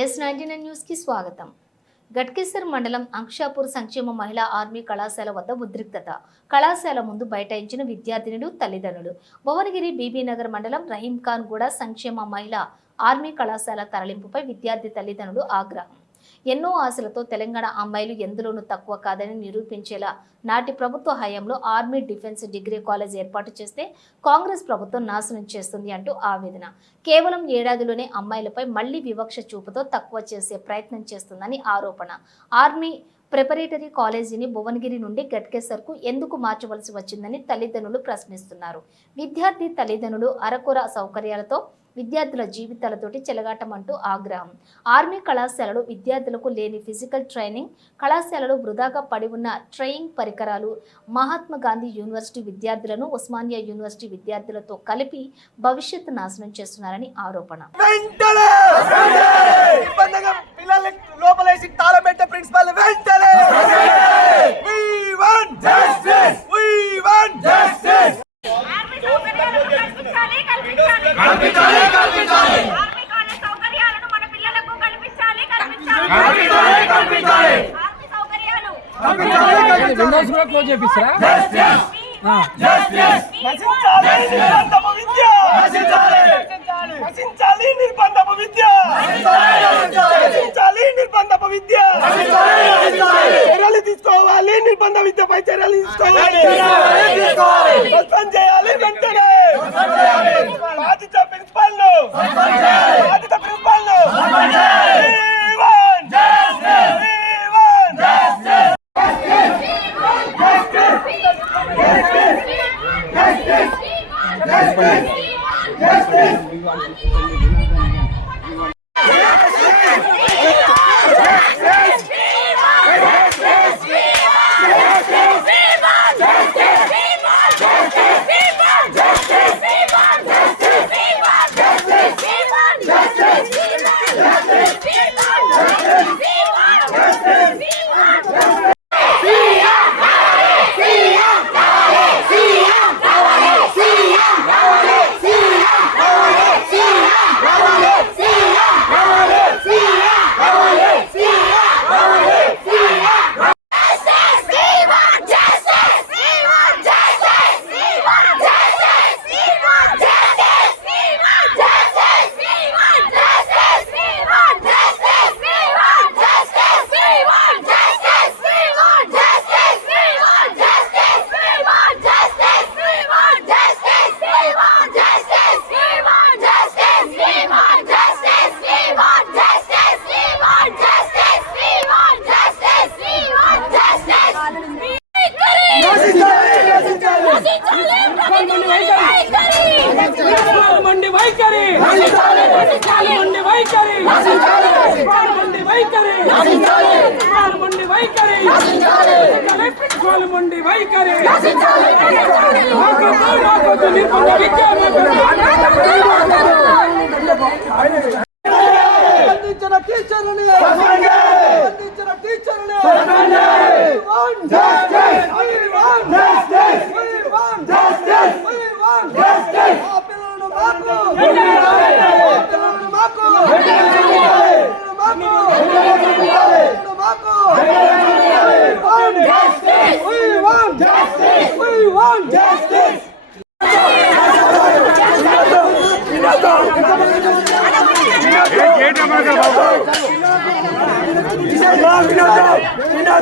Yes ninety nine న్యూస్కి స్వాగతం. గట్కేసర్ మండలం అంక్షాపూర్ సంక్షేమ మహిళా ఆర్మీ కళాశాల వద్ద ఉద్రిక్తత. కళాశాల ముందు బైఠాయించిన విద్యార్థినులు తల్లిదండ్రులు. భువనగిరి బీబీనగర్ మండలం రహీం ఖాన్ గూడ సంక్షేమ మహిళా ఆర్మీ కళాశాల తరలింపుపై విద్యార్థి తల్లిదండ్రులు ఆగ్రహం. ఎన్నో ఆశలతో తెలంగాణ అమ్మాయిలు ఎందులోనూ తక్కువ కాదని నిరూపించేలా నాటి ప్రభుత్వ హయాంలో ఆర్మీ డిఫెన్స్ డిగ్రీ కాలేజ్ ఏర్పాటు చేస్తే కాంగ్రెస్ ప్రభుత్వం నాశనం చేస్తుంది అంటూ ఆవేదన. కేవలం ఏడాదిలోనే అమ్మాయిలపై మళ్ళీ వివక్ష చూపుతో తక్కువ చేసే ప్రయత్నం చేస్తుందని ఆరోపణ. ఆర్మీ ప్రిపరేటరీ కాలేజీని భువనగిరి నుండి గట్కేసర్కు ఎందుకు మార్చవలసి వచ్చిందని తల్లిదండ్రులు ప్రశ్నిస్తున్నారు. విద్యార్థి తల్లిదండ్రులు అరకొర సౌకర్యాలతో విద్యార్థుల జీవితాలతోటి చెలగాటమంటూ ఆగ్రహం. ఆర్మీ కళాశాలలు విద్యార్థులకు లేని ఫిజికల్ ట్రైనింగ్ కళాశాలలో వృధాగా పడి ఉన్న ట్రైనింగ్ పరికరాలు మహాత్మా గాంధీ యూనివర్సిటీ విద్యార్థులను ఉస్మానియా యూనివర్సిటీ విద్యార్థులతో కలిపి భవిష్యత్తు నాశనం చేస్తున్నారని ఆరోపణ. పిల్లల్ని లోపలేసి తాళం పెట్టే ప్రిన్సిపల్ వెంటనే We want justice. We want justice. Army సౌకర్యాలను కల్పించాలి కల్పించాలి కల్పించాలి, కల్పించాలి. ఆర్మీ కాలేజ్ సౌకర్యాలను మన పిల్లలకు కల్పించాలి కల్పించాలి కల్పించాలి, కల్పించాలి. ఆర్మీ సౌకర్యాలు. విండోస్ కూడా క్లోజ్ చేపిస్తారా? Justice. నశించాలి నిర్బంధపు విద్య. నశించాలి. నిర్బంధపు విద్య. నశించాలి నిర్బంధపు విద్య. చర్యలు తీసుకోవాలి నిర్బంధ విద్యపై చర్యలు తీసుకోవాలి. మండి నిర్బంధ విద్య అందించిన టీచర్లని అందించిన టీచర్లని He said, love, you know, you know,